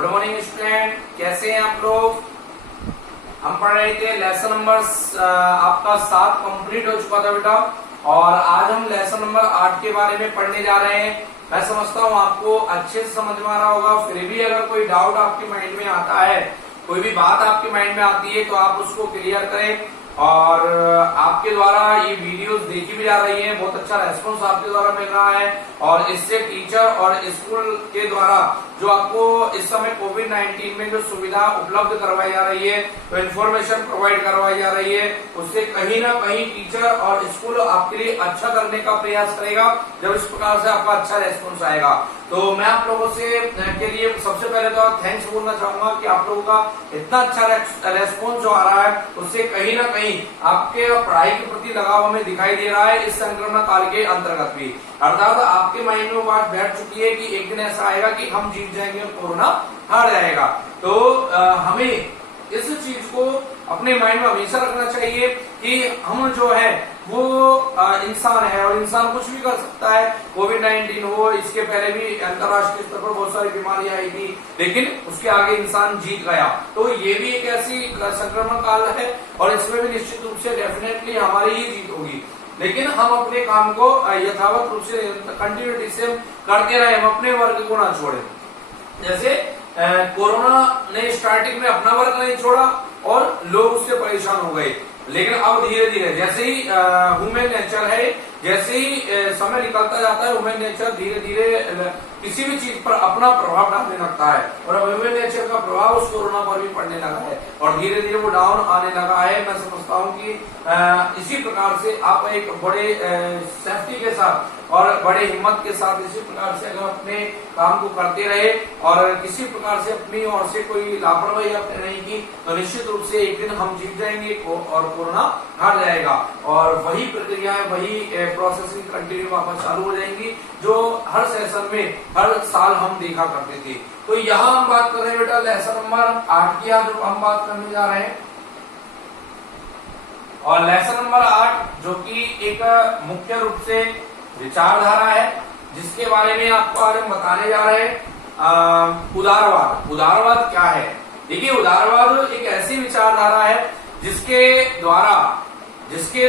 Good morning student, कैसे हैं आप लोग। हम पढ़ रहे थे लेसन नंबर आपका 7 कंप्लीट हो चुका था बेटा, और आज हम लेसन नंबर 8 के बारे में पढ़ने जा रहे हैं। मैं समझता हूँ आपको अच्छे से समझ में आ रहा होगा। फिर भी अगर कोई डाउट आपके माइंड में आता है, कोई भी बात आपके माइंड में आती है, तो आप उसको क्लियर करें। और आपके द्वारा ये वीडियोस देखी भी जा रही हैं, बहुत अच्छा रेस्पॉन्स आपके द्वारा मिल रहा है, और इससे टीचर और स्कूल के द्वारा जो आपको इस समय कोविड-19 में जो सुविधा उपलब्ध करवाई जा रही है, तो इन्फॉर्मेशन प्रोवाइड करवाई जा रही है, उससे कहीं ना कहीं टीचर और स्कूल आपके लिए अच्छा करने का प्रयास करेगा जब इस प्रकार से आपका अच्छा रेस्पॉन्स आएगा। तो मैं आप लोगों से के लिए सबसे पहले तो थैंक्स बोलना चाहूंगा कि आप लोगों का इतना अच्छा रेस्पॉन्स जो आ रहा है, उससे कहीं ना कहीं आपके पढ़ाई के प्रति लगाव हमें दिखाई दे रहा है इस संक्रमण काल के अंतर्गत भी। अर्थात आपके माइंड में बात बैठ चुकी है कि एक दिन ऐसा आएगा कि हम जीत जाएंगे और कोरोना हार जाएगा। तो हमें इस चीज को अपने माइंड में हमेशा रखना चाहिए कि हम जो है वो इंसान है, और इंसान कुछ भी कर सकता है। कोविड-19 हो, इसके पहले भी अंतर्राष्ट्रीय स्तर पर बहुत सारी बीमारियां आई थी, लेकिन उसके आगे इंसान जीत गया। तो ये भी एक ऐसी संक्रमण काल है, और इसमें भी निश्चित रूप से डेफिनेटली हमारी ही जीत होगी। लेकिन हम अपने काम को यथावत रूप से कंटिन्यूटी से करते रहे, हम अपने वर्ग को ना छोड़े। जैसे कोरोना ने स्टार्टिंग में अपना वर्ग नहीं छोड़ा और लोग उससे परेशान हो गए, लेकिन अब धीरे धीरे जैसे ही ह्यूमन नेचर है, जैसे ही समय निकलता जाता है, ह्यूमन नेचर धीरे धीरे किसी भी चीज पर अपना प्रभाव डालने लगता है, और अब ह्यूमन नेचर का प्रभाव उस कोरोना पर भी पड़ने लगा है, और धीरे धीरे वो डाउन आने लगा है। मैं समझता हूँ कि इसी प्रकार से आप एक बड़े सेफ्टी के साथ और बड़े हिम्मत के साथ इसी प्रकार से अगर अपने काम को करते रहे, और किसी प्रकार से अपनी ओर से कोई लापरवाही आपने नहीं की, तो निश्चित रूप से एक दिन हम जीत जाएंगे और कोरोना हार जाएगा। और वही प्रक्रियाएं, वही प्रोसेसिंग कंटिन्यू वापस चालू हो जाएंगी जो हर सेशन में हर साल हम देखा करते थे। तो यहाँ हम बात कर रहे हैं बेटा लेसन नंबर 8 की, आज हम बात करने जा रहे हैं। और लेसन नंबर 8 जो कि एक मुख्य रूप से विचारधारा है, जिसके बारे में आपको आज हम बताने जा रहे हैं। उदारवाद। उदारवाद क्या है? देखिए, उदारवाद एक ऐसी विचारधारा है जिसके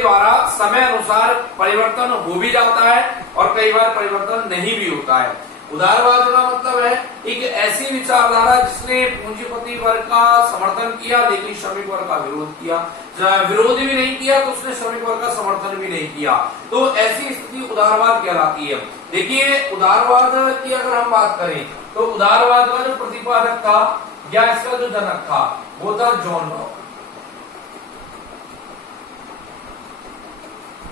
द्वारा समय अनुसार परिवर्तन हो भी जाता है, और कई बार परिवर्तन नहीं भी होता है। उदारवाद का मतलब है एक ऐसी विचारधारा जिसने पूंजीपति वर्ग का समर्थन किया, लेकिन श्रमिक वर्ग का विरोध किया। विरोध भी नहीं किया तो उसने श्रमिक वर्ग का समर्थन भी नहीं किया। तो ऐसी स्थिति उदारवाद कहलाती है। देखिए, उदारवाद की अगर हम बात करें तो उदारवाद का जो प्रतिपादक था या इसका जो जनक था वो था जॉन लॉक।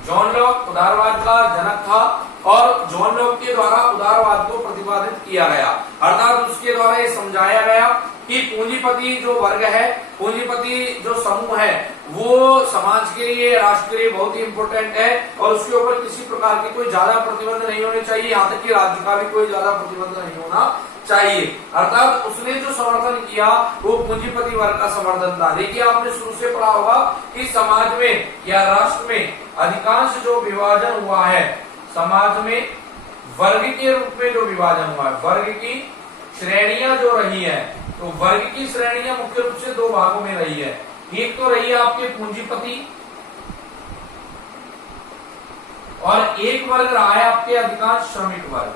जॉन लॉक उदारवाद का जनक था, और जॉन लॉक के द्वारा उदारवाद को प्रतिपादित किया गया। अर्थात उसके द्वारा ये समझाया गया कि पूंजीपति जो वर्ग है, पूंजीपति जो समूह है, वो समाज के लिए, राष्ट्र के लिए बहुत ही इंपॉर्टेंट है, और उसके ऊपर किसी प्रकार की कोई ज्यादा प्रतिबंध नहीं होने चाहिए, यहाँ तक कि राज्य का भी कोई ज्यादा प्रतिबंध नहीं होना चाहिए। अर्थात उसने जो समर्थन किया वो पूंजीपति वर्ग का समर्थन था। देखिए, आपने शुरू से पढ़ा होगा कि समाज में या राष्ट्र में अधिकांश जो विभाजन हुआ है, समाज में वर्ग के रूप में जो विभाजन हुआ है, वर्ग की श्रेणियां जो रही है, तो वर्ग की श्रेणियां मुख्य रूप से 2 भागों में रही है। एक तो रही है आपके पूंजीपति, और एक वर्ग रहा है आपके अधिकांश श्रमिक वर्ग।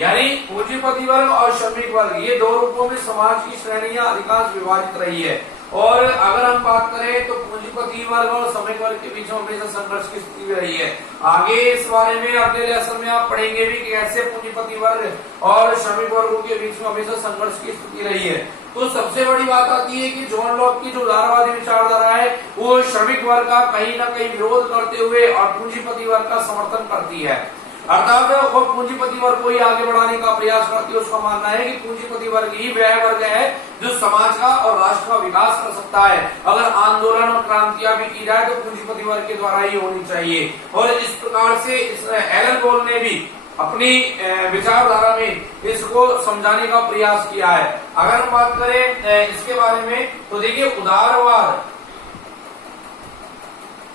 यानी पूंजीपति वर्ग और श्रमिक वर्ग, ये 2 रूपों में समाज की श्रेणियां अधिकांश विभाजित रही है। और अगर हम बात करें तो पूंजीपति वर्ग और श्रमिक वर्ग के बीच में हमेशा संघर्ष की स्थिति रही है। आगे इस बारे में अगले लेसन में आप पढ़ेंगे भी कि कैसे पूंजीपति वर्ग और श्रमिक वर्गों के बीच में हमेशा संघर्ष की स्थिति रही है। तो सबसे बड़ी बात आती है कि जॉन लॉक की जो उदारवादी विचारधारा है, वो श्रमिक वर्ग का कहीं ना कहीं विरोध करते हुए और पूंजीपति वर्ग का समर्थन करती है। अर्थात वो पूंजीपति वर्ग को ही आगे बढ़ाने का प्रयास करती है। उसका मानना है कि पूंजीपति वर्ग ही वह वर्ग है जो समाज का और राष्ट्र का विकास कर सकता है। अगर आंदोलन और क्रांतियां भी की जाए तो पूंजीपति वर्ग के द्वारा ही होनी चाहिए। और इस प्रकार से एलन गोल ने भी अपनी विचारधारा में इसको समझाने का प्रयास किया है। अगर हम बात करें इसके बारे में तो देखिए, उदारवाद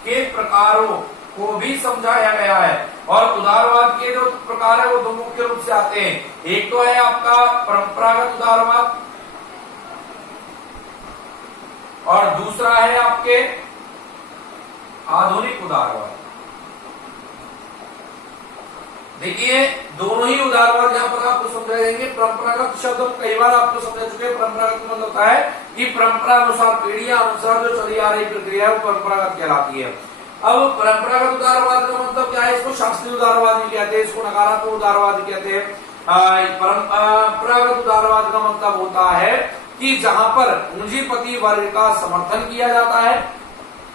के प्रकारों को भी समझाया गया है, और उदारवाद के जो प्रकार प्रकार है वो दो मुख्य रूप से आते हैं। एक तो है आपका परंपरागत उदारवाद और दूसरा है आपके आधुनिक उदारवाद। देखिए दोनों ही उदारवाद यहाँ पर आपको समझा देंगे। परंपरागत शब्द हम कई बार आपको समझा चुके हैं। परंपरागत मतलब होता है कि परंपरा अनुसार, पीढ़ियां अनुसार जो चली आ रही प्रक्रिया है वो परंपरागत कहलाती है। अब परंपरागत उदारवाद का मतलब क्या है? इसको शास्त्रीय उदारवाद भी कहते हैं, इसको नकारात्मक उदारवाद भी कहते हैं। परंपरागत उदारवाद का मतलब होता है कि जहां पर पूंजीपति वर्ग का समर्थन किया जाता है,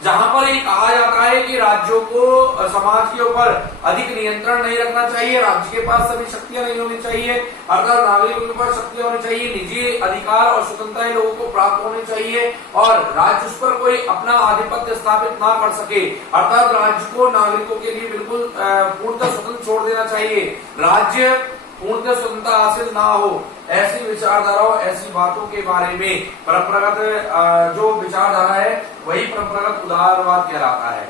जहां पर ये कहा जाता है कि राज्यों को समाज के ऊपर अधिक नियंत्रण नहीं रखना चाहिए, राज्य के पास सभी शक्तियां नहीं होनी चाहिए, अर्थात नागरिकों के पास शक्तियां होनी चाहिए, निजी अधिकार और स्वतंत्रताएं लोगों को प्राप्त होनी चाहिए और राज्य उस पर कोई अपना आधिपत्य स्थापित ना कर सके, अर्थात राज्य को नागरिकों के लिए बिल्कुल पूर्णतः स्वतंत्र छोड़ देना चाहिए, राज्य पूर्णतः स्वतंत्रता हासिल ना हो, ऐसी विचारधाराओं, ऐसी बातों के बारे में परंपरागत जो विचारधारा है वही परंपरागत उदारवाद कहलाता है।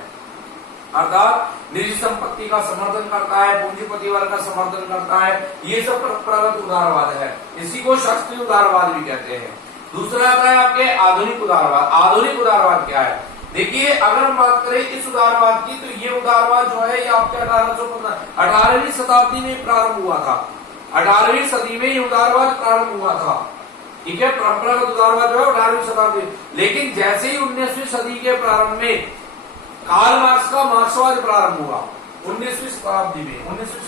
अर्थात निजी संपत्ति का समर्थन करता है, पूंजीपति वर्ग का समर्थन करता है, ये सब परंपरागत उदारवाद है। इसी को शास्त्रीय उदारवाद भी कहते हैं। दूसरा आता है आपके आधुनिक उदारवाद। आधुनिक उदारवाद क्या है? देखिए अगर हम बात करें इस उदारवाद की, तो ये उदारवाद जो है ये आपके 18वीं शताब्दी में प्रारंभ हुआ था। 18वीं सदी में ये उदारवाद प्रारंभ हुआ था। ठीक है, परंपरागत उदारवाद जो है 18वीं शताब्दी। लेकिन जैसे ही 19वीं सदी के प्रारंभ में कार्ल मार्क्स का मार्क्सवाद प्रारंभ हुआ, 19वीं शताब्दी में, 19वीं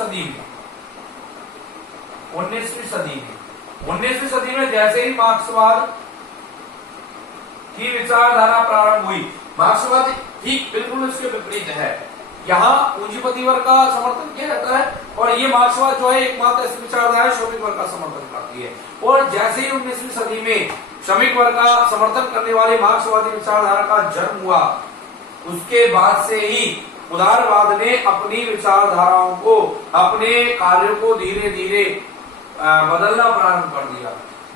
सदी में जैसे ही मार्क्सवाद की विचारधारा प्रारंभ हुई, मार्क्सवाद ठीक बिल्कुल इसके विपरीत है। यहाँ पूंजीपति वर्ग का समर्थन किया जाता है और ये मार्क्सवाद जो है एकमात्र ऐसी विचारधारा है श्रमिक वर्ग का समर्थन करती है। और जैसे ही 19वीं सदी में श्रमिक वर्ग का समर्थन करने वाली मार्क्सवादी विचारधारा का जन्म हुआ, उसके बाद से ही उदारवाद ने अपनी विचारधाराओं को, अपने कार्यों को धीरे धीरे बदलना प्रारंभ कर दिया।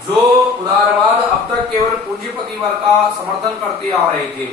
जो उदारवाद अब तक केवल पूंजीपति वर्ग का समर्थन करते आ रहे थे,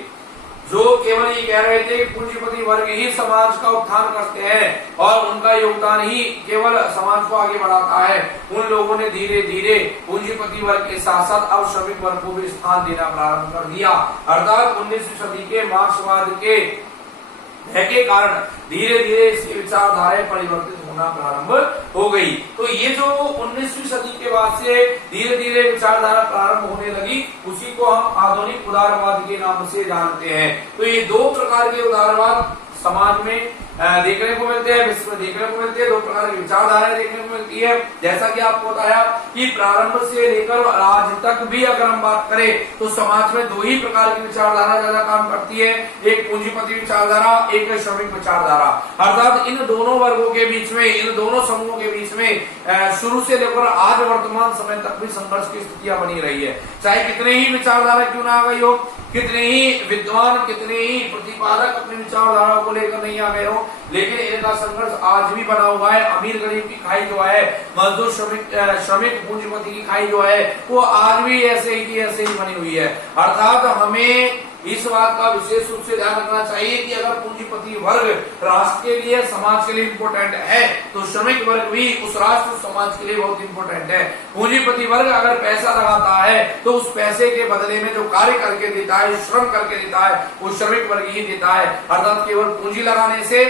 जो केवल ये कह रहे थे कि पूंजीपति वर्ग ही समाज का उत्थान करते हैं और उनका योगदान ही केवल समाज को आगे बढ़ाता है, उन लोगों ने धीरे धीरे पूंजीपति वर्ग के साथ साथ अब श्रमिक वर्ग को भी स्थान देना प्रारंभ कर दिया। अर्थात 19वीं सदी के मार्क्सवाद के कारण धीरे धीरे इसकी विचारधाराएं परिवर्तित होना प्रारंभ हो गई। तो ये जो 19वीं सदी के बाद से धीरे धीरे विचारधारा प्रारंभ होने लगी, उसी को हम आधुनिक उदारवाद के नाम से जानते हैं। तो ये दो प्रकार के उदारवाद समाज में देखने को मिलते हैं, विश्व में देखने को मिलते हैं। दो प्रकार की विचारधाराएं देखने को मिलती है। जैसा कि आपको बताया कि प्रारंभ से लेकर आज तक भी अगर हम बात करें तो समाज में दो ही प्रकार की विचारधारा ज्यादा काम करती है, एक पूंजीपति विचारधारा, एक श्रमिक विचारधारा। अर्थात इन दोनों वर्गों के बीच में, इन दोनों समूहों के बीच में शुरू से लेकर आज वर्तमान समय तक भी संघर्ष की स्थितियां बनी रही है। चाहे कितने ही विचारधारा क्यों ना आ गई हो, कितने ही विद्वान, कितने ही प्रतिपादक अपनी विचारधाराओं को लेकर नहीं आ गए हो, लेकिन इनका संघर्ष आज भी बना हुआ है। अमीर गरीब की खाई जो है, मजदूर श्रमिक पूंजीपति की खाई जो है, वो आज भी ऐसे ही बनी हुई है। अर्थात हमें इस बात का विशेष रूप से ध्यान रखना चाहिए कि अगर पूंजीपति वर्ग राष्ट्र के लिए, समाज के लिए इम्पोर्टेंट है, तो श्रमिक वर्ग भी उस राष्ट्र, समाज के लिए बहुत इम्पोर्टेंट है। पूंजीपति वर्ग अगर पैसा लगाता है तो उस पैसे के बदले में जो कार्य करके देता है, श्रम करके देता है, वो श्रमिक वर्ग ही देता है। अर्थात केवल पूंजी लगाने से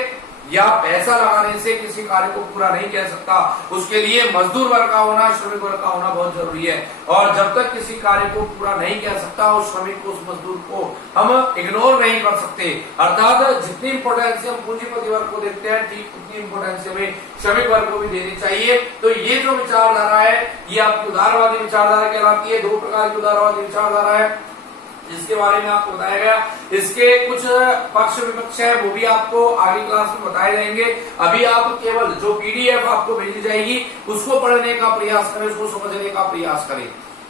या पैसा लगाने से किसी कार्य को पूरा नहीं कह सकता, उसके लिए मजदूर वर्ग का होना, श्रमिक वर्ग का होना बहुत जरूरी है। और जब तक किसी कार्य को पूरा नहीं कह सकता, उस श्रमिक को, उस मजदूर को हम इग्नोर नहीं कर सकते। अर्थात जितनी इंपोर्टेंस हम पूंजीपति वर्ग को देते हैं, ठीक उतनी इंपोर्टेंस हमें श्रमिक वर्ग को भी देनी चाहिए। तो ये जो विचारधारा है, ये आपकी उदारवादी विचारधारा कहलाती है। दो प्रकार की उदारवादी विचारधारा है जिसके बारे में आपको बताया गया। इसके कुछ पक्ष विपक्ष है, वो भी आपको आगे क्लास में बताए जाएंगे। अभी आप केवल जो पीडीएफ आपको भेजी जाएगी उसको पढ़ने का प्रयास करें, उसको समझने का प्रयास करें।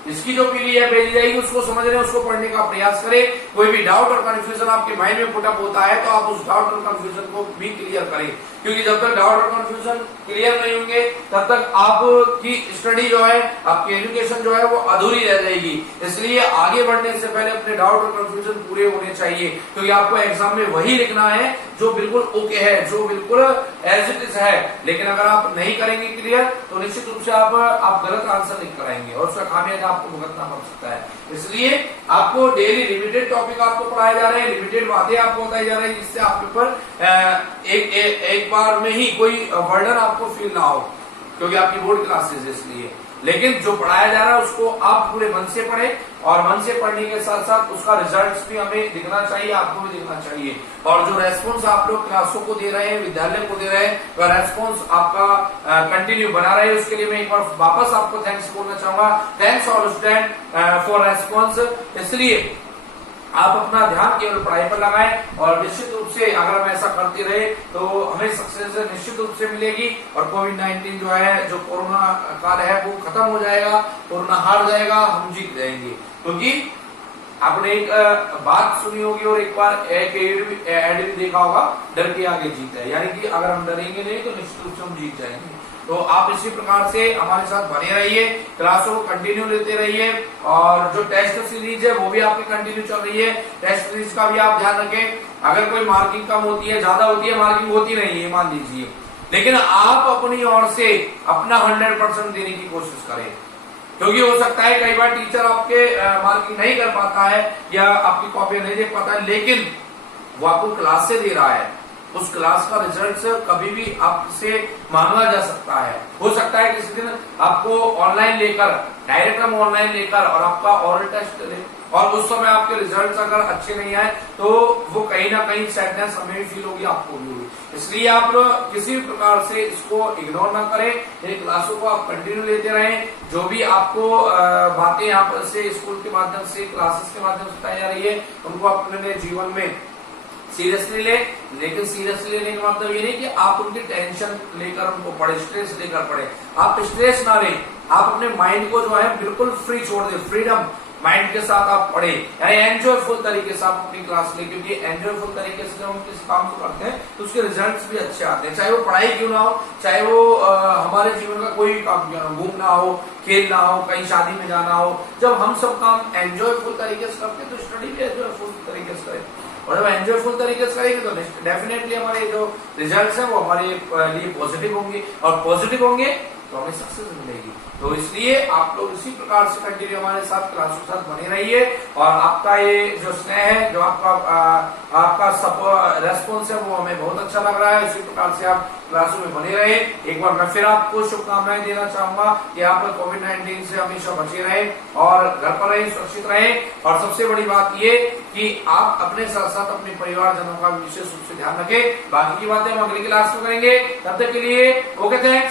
इसकी जो पीडीएफ भेजी जाएगी उसको समझने, उसको पढ़ने का प्रयास करें। कोई भी डाउट और कंफ्यूजन आपके माइंड में पुटअप होता है तो आप उस डाउट और कंफ्यूजन को भी क्लियर करें। क्योंकि जब तक डाउट और कंफ्यूजन क्लियर नहीं होंगे तब तक आपकी स्टडी जो है, आपकी एजुकेशन जो है वो अधूरी रह जाएगी। इसलिए आगे बढ़ने से पहले अपने डाउट और कंफ्यूजन पूरे होने चाहिए, क्योंकि आपको एग्जाम में वही लिखना है जो बिल्कुल ओके है, जो बिल्कुल एज इट इज है। लेकिन अगर आप नहीं करेंगे क्लियर तो निश्चित रूप से आप गलत आंसर लिख कर आएंगे और उसका खामियाजा आपको भुगतना पड़ सकता है। इसलिए आपको डेली लिमिटेड टॉपिक आपको पढ़ाए जा रहे हैं, लिमिटेड बातें आपको बताई जा रही है, जिससे आपके ऊपर एक बार में ही कोई बर्डन आपको फील ना हो, क्योंकि आपकी बोर्ड क्लासेस है इसलिए। लेकिन जो पढ़ाया जा रहा है उसको आप पूरे मन से पढ़े, और मन से पढ़ने के साथ साथ उसका रिजल्ट्स भी हमें दिखना चाहिए, आपको भी दिखना चाहिए। और जो रेस्पॉन्स आप लोग क्लासों को दे रहे हैं, विद्यालय को दे रहे हैं, वह रेस्पॉन्स आपका कंटिन्यू बना रहे, उसके लिए मैं एक बार वापस आपको थैंक्स बोलना चाहूंगा। Thanks all student for response. इसलिए आप अपना ध्यान केवल पढ़ाई पर लगाएं, और निश्चित रूप से अगर हम ऐसा करते रहे तो हमें सक्सेस निश्चित रूप से मिलेगी। और कोविड-19 जो है, जो कोरोना काल है, वो खत्म हो जाएगा, कोरोना हार जाएगा, हम जीत जाएंगे। क्योंकि आपने एक बात सुनी होगी और एक बार एक एड भी देखा होगा, डर के आगे जीत है, यानी कि अगर हम डरेंगे नहीं तो निश्चित रूप से हम जीत जाएंगे। तो आप इसी प्रकार से हमारे साथ बने रहिए, क्लासों को कंटिन्यू लेते रहिए, और जो टेस्ट सीरीज है वो भी आपकी कंटिन्यू चल रही है। टेस्ट सीरीज का भी आप ध्यान रखें। अगर कोई मार्किंग कम होती है, ज्यादा होती है, मार्किंग होती नहीं है मान लीजिए, लेकिन आप अपनी ओर से अपना 100% देने की कोशिश करें, क्योंकि हो सकता है कई बार टीचर आपके मार्किंग नहीं कर पाता है या आपकी कॉपी नहीं देख पाता है, लेकिन वो आपको क्लास से दे रहा है, उस क्लास का रिजल्ट कभी भी आपसे मांगा जा सकता है। हो सकता है किसी दिन आपको ऑनलाइन लेकर, डायरेक्ट हम ऑनलाइन लेकर और आपका ओरल टेस्ट ले, और उस समय आपके रिजल्ट्स अगर अच्छे नहीं आए तो वो कहीं ना कहीं सैडनेस हमें भी फील होगी, आपको भी होगी। इसलिए आप किसी भी प्रकार से इसको इग्नोर ना करें, इन क्लासों को आप कंटिन्यू लेते रहें। जो भी आपको बातें यहाँ पर से स्कूल के माध्यम से, क्लासेस के माध्यम से बताई जा रही है, उनको अपने जीवन में सीरियसली ले। लेकिन सीरियसली लेने का मतलब ये नहीं कि आप उनकी टेंशन लेकर उनको पढ़े, स्ट्रेस लेकर पढ़े। आप स्ट्रेस ना लें, आप अपने माइंड को जो है बिल्कुल फ्री छोड़ दें, फ्रीडम माइंड के साथ आप पढ़े, यानी एंजॉयफुल तरीके से आप अपनी क्लास लें, क्योंकि एंजॉयफुल तरीके से जब हम किसी काम को करते हैं तो उसके रिजल्ट्स भी अच्छे आते हैं। चाहे वो पढ़ाई क्यों ना हो, चाहे वो हमारे जीवन का कोई भी काम क्यों ना हो, घूमना हो, खेलना हो, कहीं शादी में जाना हो, जब हम सब काम एंजॉयफुल तरीके से करते हैं तो स्टडी भी एंजॉयफुल तरीके से करें। और जब एंजॉयफुल तरीके से करेंगे तो डेफिनेटली हमारे जो रिजल्ट्स हैं वो हमारे लिए पॉजिटिव होंगे, और पॉजिटिव होंगे तो हमें सक्सेस मिलेगी। तो इसलिए आप लोग इसी प्रकार से कंटिन्यू हमारे साथ क्लास के साथ बने रहिए, और आपका ये जो स्नेह है, जो आपका रेस्पॉन्स है, वो हमें बहुत अच्छा लग रहा है। इसी प्रकार से आप क्लासों में बने रहे। एक बार मैं फिर आपको शुभकामनाएं देना चाहूंगा कि आप कोविड-19 से हमेशा बचे रहें और घर पर रहें, सुरक्षित रहें। और सबसे बड़ी बात ये कि आप अपने साथ साथ अपने परिवारजनों का विशेष रूप से ध्यान रखें। बाकी की बातें हम अगली क्लास में करेंगे। तब तक के लिए ओके, थैंक्स।